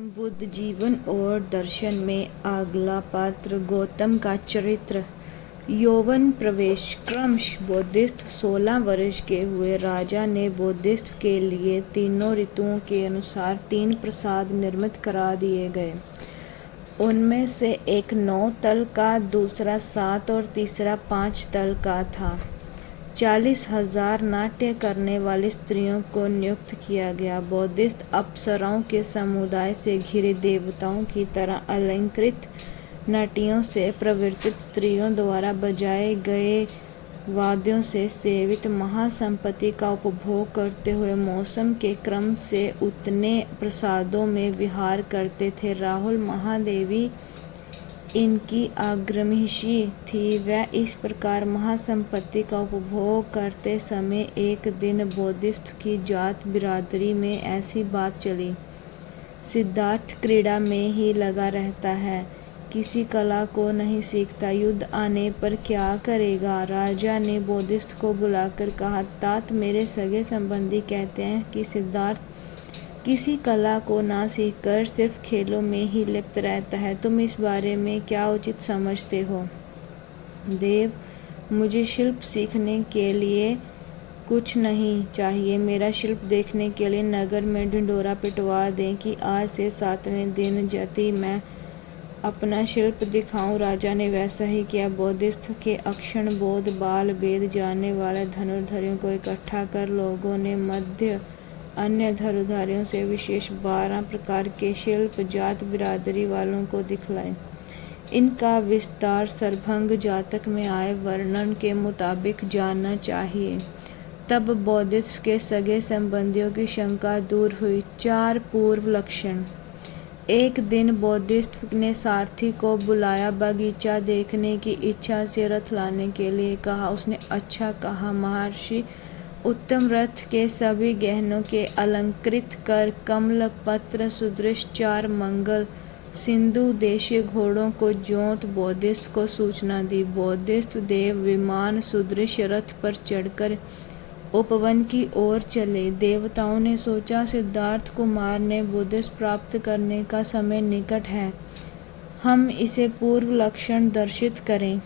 गौतम बुद्ध जीवन और दर्शन में अगला पात्र गौतम का चरित्र। यौवन प्रवेश क्रमशः बुद्धिस्ट 16 वर्ष के हुए राजा ने बुद्धिस्ट के लिए तीनों ऋतुओं के अनुसार 3 प्रसाद निर्मित करा दिए गए। उनमें से एक 9 तल का, दूसरा 7 और तीसरा 5 तल का था। 40,000 नाट्य करने वाली स्त्रियों को नियुक्त किया गया। बुद्धिस्ट अप्सराओं के समुदाय से घिरे देवताओं की तरह अलंकृत नटियों से प्रवर्तित स्त्रियों द्वारा बजाए गए वाद्यों से सेवित महासंपत्ति का उपभोग करते हुए मौसम के क्रम से उतने प्रसादों में विहार करते थे। राहुल महादेवी इनकी आग्रहिणी थी। वह इस प्रकार महासंपत्ति का उपभोग करते समय एक दिन बुद्धिस्ट की जात बिरादरी में ऐसी बात चली, सिद्धार्थ क्रीड़ा में ही लगा रहता है, किसी कला को नहीं सीखता, युद्ध आने पर क्या करेगा। राजा ने बुद्धिस्ट को बुलाकर कहा, तात मेरे सगे संबंधी कहते हैं कि सिद्धार्थ किसी कला को ना सीखकर सिर्फ खेलों में ही लिप्त रहता है। तुम इस बारे में क्या उचित समझते हो। देव, मुझे शिल्प सीखने के लिए कुछ नहीं चाहिए। मेरा शिल्प देखने के लिए नगर में ढिंढोरा पिटवा दें कि आज से 7वें दिन यदि मैं अपना शिल्प दिखाऊं। राजा ने वैसा ही किया। बुद्धिस्ट के अक्षण बोध बाल वेद जानने वाले धनुर्धरों को इकट्ठा कर लोगों ने मध्य अन्य धनुर्धारियों से विशेष 12 प्रकार के शिल्प जात बिरादरी वालों को दिखलाए। इनका विस्तार सरभंग जातक में आए वर्णन के मुताबिक जानना चाहिए। तब बुद्धिस्ट के सगे संबंधियों की शंका दूर हुई। 4 पूर्व लक्षण। एक दिन बुद्धिस्ट ने सारथी को बुलाया, बगीचा देखने की इच्छा से रथ लाने के लिए कहा। उसने अच्छा कहा। महर्षि उत्तम रथ के सभी गहनों के अलंकृत कर कमल पत्र सुदृश 4 मंगल सिंधु देशीय घोड़ों को जोत बुद्धिस्ट को सूचना दी। बुद्धिस्ट देव विमान सुदृश रथ पर चढ़कर उपवन की ओर चले। देवताओं ने सोचा, सिद्धार्थ कुमार ने बुद्धिस्ट प्राप्त करने का समय निकट है, हम इसे पूर्व लक्षण दर्शित करें।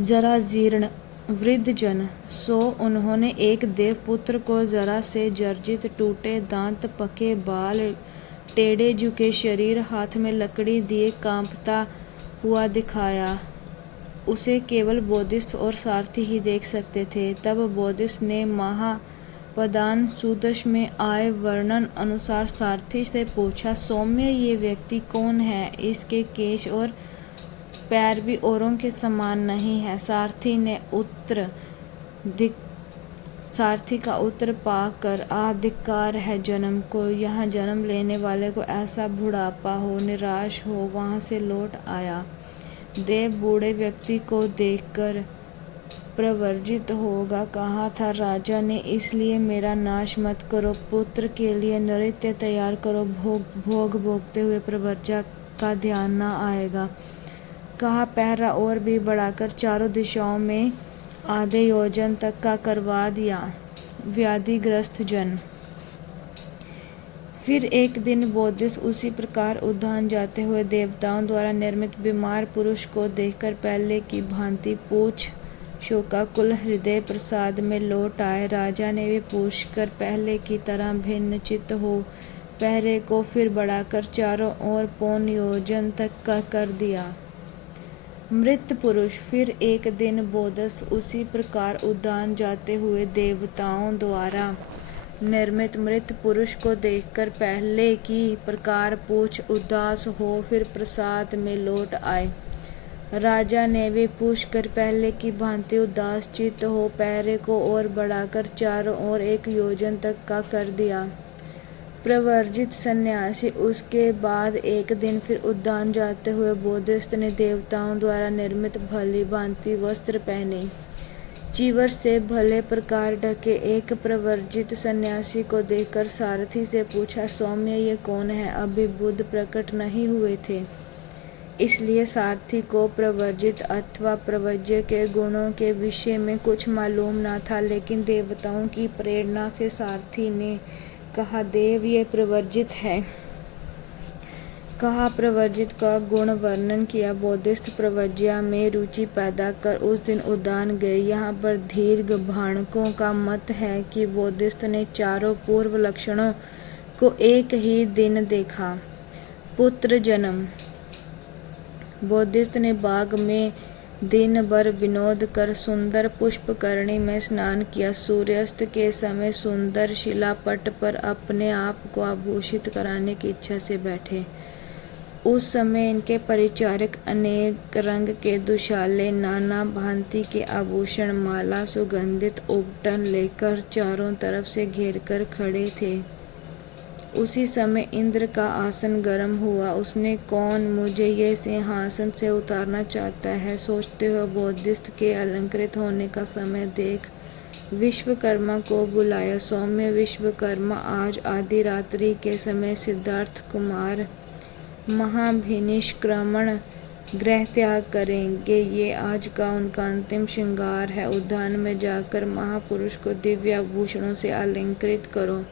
जरा जीर्ण वृद्ध जन। सो उन्होंने एक देवपुत्र को जरा से जर्जित, टूटे दांत, पके बाल, टेढ़े झुके शरीर, हाथ में लकड़ी दिए कांपता हुआ दिखाया। उसे केवल बुद्धिस्ट और सारथी ही देख सकते थे। तब बुद्धिस्ट ने महापदान सुदश में आए वर्णन अनुसार सारथी से पूछा, सौम्य ये व्यक्ति कौन है। इसके केश और पैर भी औरों के समान नहीं है। सारथी का उत्तर पाकर, धिक्कार है जन्म को। यहाँ जन्म लेने वाले को ऐसा बुढ़ापा हो, निराश हो, वहाँ से लौट आया। देव बूढ़े व्यक्ति को देखकर प्रवर्जित होगा कहा था। राजा ने, इसलिए मेरा नाश मत करो, पुत्र के लिए नृत्य तैयार करो, भोग भोगते हुए प्रवर्जा का ध्यान न आएगा। कहा, पहरा और भी बढ़ाकर चारों दिशाओं में आधे योजन तक का करवा दिया। व्याधिग्रस्त जन। फिर एक दिन बुद्धिस्ट उसी प्रकार उद्यान जाते हुए देवताओं द्वारा निर्मित बीमार पुरुष को देखकर पहले की भांति पूछ शोकाकुल हृदय प्रसाद में लौट आए। राजा ने भी पूछकर पहले की तरह भिन्न चित्त हो पहरे को फिर बढ़ाकर चारों ओर पौन योजन तक का कर दिया। मृत पुरुष। फिर एक दिन बुद्धिस्ट उसी प्रकार उद्यान जाते हुए देवताओं द्वारा निर्मित मृत पुरुष को देखकर पहले की प्रकार पूछ उदास हो फिर प्रसाद में लौट आए। राजा ने भी पूछकर पहले की भांति उदास चित्त हो पहरे को और बढ़ाकर चारों ओर 1 योजन तक का कर दिया। प्रवर्जित सन्यासी। उसके बाद एक दिन फिर उद्यान जाते हुए बुद्धिस्ट ने देवताओं द्वारा निर्मित भली भांति वस्त्र पहने, चीवर से भले प्रकार ढके एक प्रवर्जित सन्यासी को देखकर सारथी से पूछा, सौम्य ये कौन है। अभी बुद्ध प्रकट नहीं हुए थे, इसलिए सारथी को प्रवर्जित अथवा प्रवज्य के गुणों के विषय में कुछ मालूम न था। लेकिन देवताओं की प्रेरणा से सारथी ने कहा, देव ये प्रवर्जित है। कहा, प्रवर्जित का गुण वर्णन किया। बोधिस्थ प्रव्रज्या में रुचि पैदा कर उस दिन उद्यान गए। यहाँ पर दीर्घ भाणकों का मत है कि बोधिस्थ ने चारों पूर्व लक्षणों को एक ही दिन देखा। पुत्र जन्म। बोधिस्थ ने बाग में दिन भर विनोद कर सुंदर पुष्पकरणी में स्नान किया। सूर्यास्त के समय सुंदर शिलापट पर अपने आप को आभूषित कराने की इच्छा से बैठे। उस समय इनके परिचारक अनेक रंग के दुशाले, नाना भांति के आभूषण, माला, सुगंधित उपटन लेकर चारों तरफ से घेरकर खड़े थे। उसी समय इंद्र का आसन गर्म हुआ। उसने, कौन मुझे ये सिंहासन से उतारना चाहता है, सोचते हुए बोधिस्थ के अलंकृत होने का समय देख विश्वकर्मा को बुलाया। सौम्य विश्वकर्मा, आज आधी रात्रि के समय सिद्धार्थ कुमार महाभिनिष्क्रमण गृह त्याग करेंगे। ये आज का उनका अंतिम श्रृंगार है। उद्यान में जाकर महापुरुष को दिव्य आभूषणों से अलंकृत करो।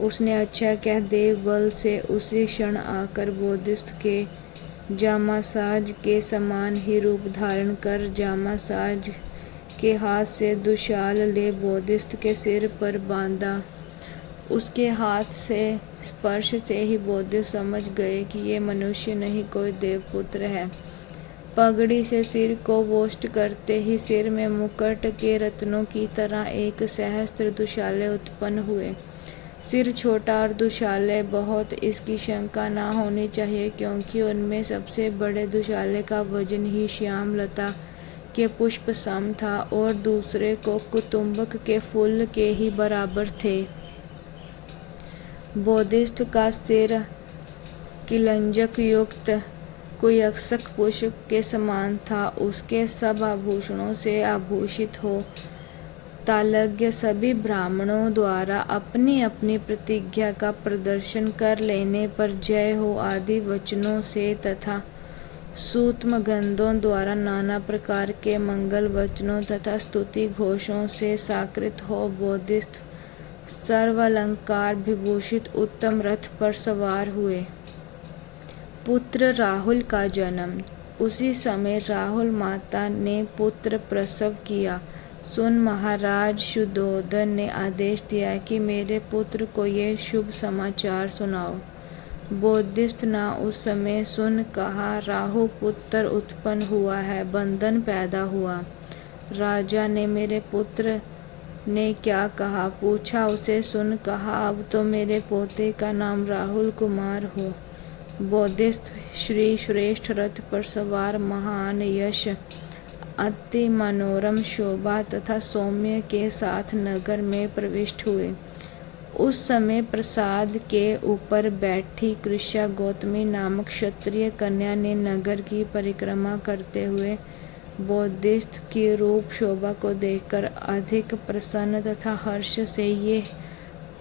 उसने अच्छा कह देव बल से उसी क्षण आकर बोधिस्थ के जामासाज के समान ही रूप धारण कर जामासाज के हाथ से दुशाल ले बोधिस्थ के सिर पर बांधा। उसके हाथ से स्पर्श से ही बोधिस्थ समझ गए कि ये मनुष्य नहीं, कोई देवपुत्र है। पगड़ी से सिर को वोष्ट करते ही सिर में मुकुट के रत्नों की तरह एक सहस्त्र दुशाले उत्पन्न हुए। सिर छोटा और दुशाले बहुत, इसकी शंका न होनी चाहिए, क्योंकि उनमें सबसे बड़े दुशाले का वजन ही श्यामलता के पुष्प सम था और दूसरे को कुतुम्बक के फूल के ही बराबर थे। बोधिस्थ का सिर किलंजक युक्त कुयक्षक पुष्प के समान था। उसके सब आभूषणों से आभूषित हो तालज्ञ सभी ब्राह्मणों द्वारा अपनी अपनी प्रतिज्ञा का प्रदर्शन कर लेने पर जय हो आदि वचनों से तथा सूत्म गंधों द्वारा नाना प्रकार के मंगल वचनों तथा स्तुति घोषों से साकृत हो बोधिस्थ सर्वालंकार विभूषित उत्तम रथ पर सवार हुए। पुत्र राहुल का जन्म। उसी समय राहुल माता ने पुत्र प्रसव किया। सुन महाराज शुद्धोधन ने आदेश दिया कि मेरे पुत्र को ये शुभ समाचार सुनाओ। बोधिस्थ ने उस समय सुन कहा, राहु पुत्र उत्पन्न हुआ है, बंधन पैदा हुआ। राजा ने मेरे पुत्र ने क्या कहा पूछा। उसे सुन कहा, अब तो मेरे पोते का नाम राहुल कुमार हो। बोधिस्थ श्री श्रेष्ठ रथ पर सवार महान यश, अति मनोरम शोभा तथा सौम्य के साथ नगर में प्रविष्ट हुए। उस समय प्रसाद के ऊपर बैठी कृष्या गौतमी नामक क्षत्रिय कन्या ने नगर की परिक्रमा करते हुए बोधिस्थ की रूप शोभा को देखकर अधिक प्रसन्न तथा हर्ष से ये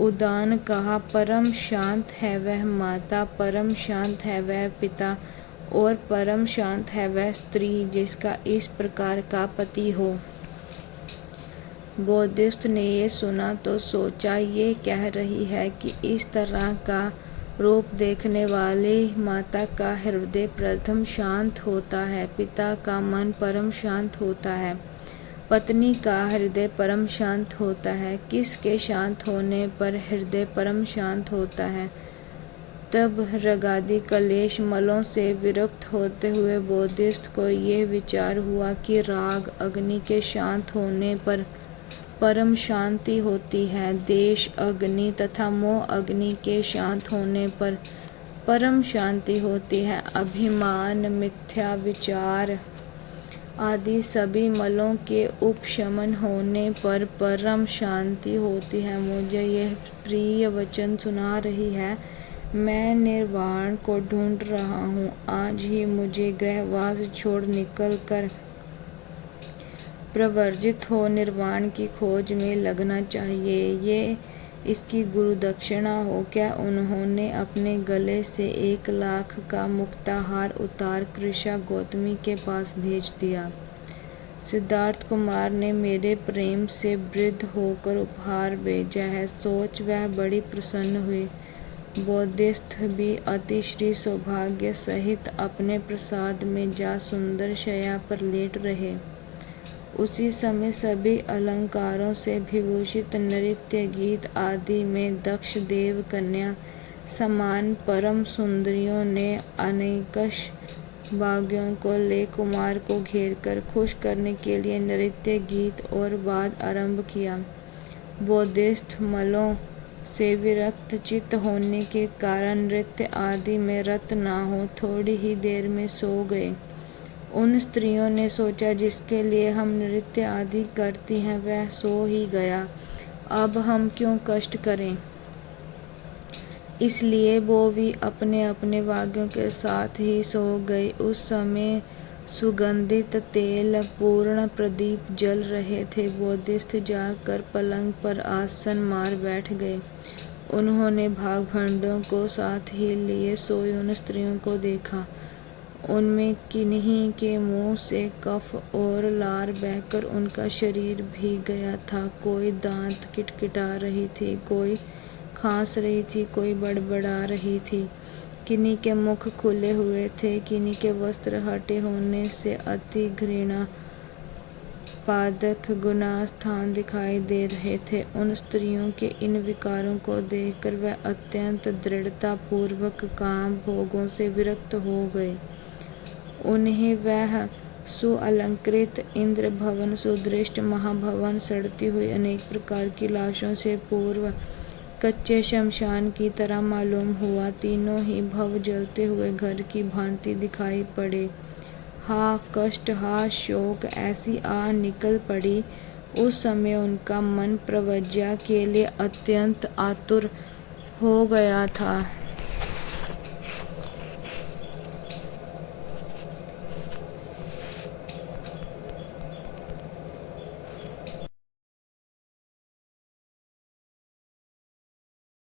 उदान कहा, परम शांत है वह माता, परम शांत है वह पिता और परम शांत है वह स्त्री जिसका इस प्रकार का पति हो। बोधिस्थ ने ये सुना तो सोचा, ये कह रही है कि इस तरह का रूप देखने वाली माता का हृदय प्रथम शांत होता है, पिता का मन परम शांत होता है, पत्नी का हृदय परम शांत होता है। किसके शांत होने पर हृदय परम शांत होता है? तब रगादि कलेश मलों से विरक्त होते हुए बोधिस्थ को ये विचार हुआ कि राग अग्नि के शांत होने पर परम शांति होती है, देश अग्नि तथा मोह अग्नि के शांत होने पर परम शांति होती है, अभिमान, मिथ्या विचार आदि सभी मलों के उपशमन होने पर परम शांति होती है। मुझे यह प्रिय वचन सुना रही है, मैं निर्वाण को ढूंढ रहा हूँ। आज ही मुझे गृहवास छोड़ निकल कर प्रवर्जित हो निर्वाण की खोज में लगना चाहिए। ये इसकी गुरु दक्षिणा हो। क्या उन्होंने अपने गले से 1 लाख का मुक्ताहार उतार कृष्या गौतमी के पास भेज दिया। सिद्धार्थ कुमार ने मेरे प्रेम से वृद्ध होकर उपहार भेजा है, सोच वह बड़ी प्रसन्न हुई। बोधिस्थ भी अतिश्री सौभाग्य सहित अपने प्रसाद में जा सुंदर शय्या पर लेट रहे। उसी समय सभी अलंकारों से विभूषित नृत्य गीत आदि में दक्ष देव कन्या समान परम सुंदरियों ने अनेकश भाग्यों को ले कुमार को घेर कर खुश करने के लिए नृत्य गीत और वाद आरंभ किया। बोधिस्थ मलों से विरक्त चित्त होने के कारण नृत्य आदि में रत ना हो थोड़ी ही देर में सो गए। उन स्त्रियों ने सोचा जिसके लिए हम नृत्य आदि करती हैं वह सो ही गया, अब हम क्यों कष्ट करें। इसलिए वो भी अपने अपने भाग्यों के साथ ही सो गई। उस समय सुगंधित तेल पूर्ण प्रदीप जल रहे थे। बोधिस्थ जाकर पलंग पर आसन मार बैठ गए। उन्होंने भाग भंडों को साथ ही लिए सोई उन स्त्रियों को देखा। उनमें किन्हीं के मुंह से कफ और लार बहकर उनका शरीर भीग गया था। कोई दांत किटकिटा रही थी, कोई खांस रही थी, कोई बड़बड़ा रही थी। किन्हीं के मुख खुले हुए थे, किन्हीं के वस्त्र हटे होने से अति घृणा पादक गुनाह स्थान दिखाई दे रहे थे। उन स्त्रियों के इन विकारों को देखकर वह अत्यंत दृढ़ता पूर्वक काम भोगों से विरक्त हो गए। उन्हें वह सुअलंकृत इंद्र भवन, सुदृष्ट महाभवन, सड़ती हुई अनेक प्रकार की लाशों से पूर्व कच्चे शमशान की तरह मालूम हुआ। तीनों ही भव जलते हुए घर की भांति दिखाई पड़े। हा कष्ट, हा शोक, ऐसी आ निकल पड़ी। उस समय उनका मन प्रव्रज्या के लिए अत्यंत आतुर हो गया था।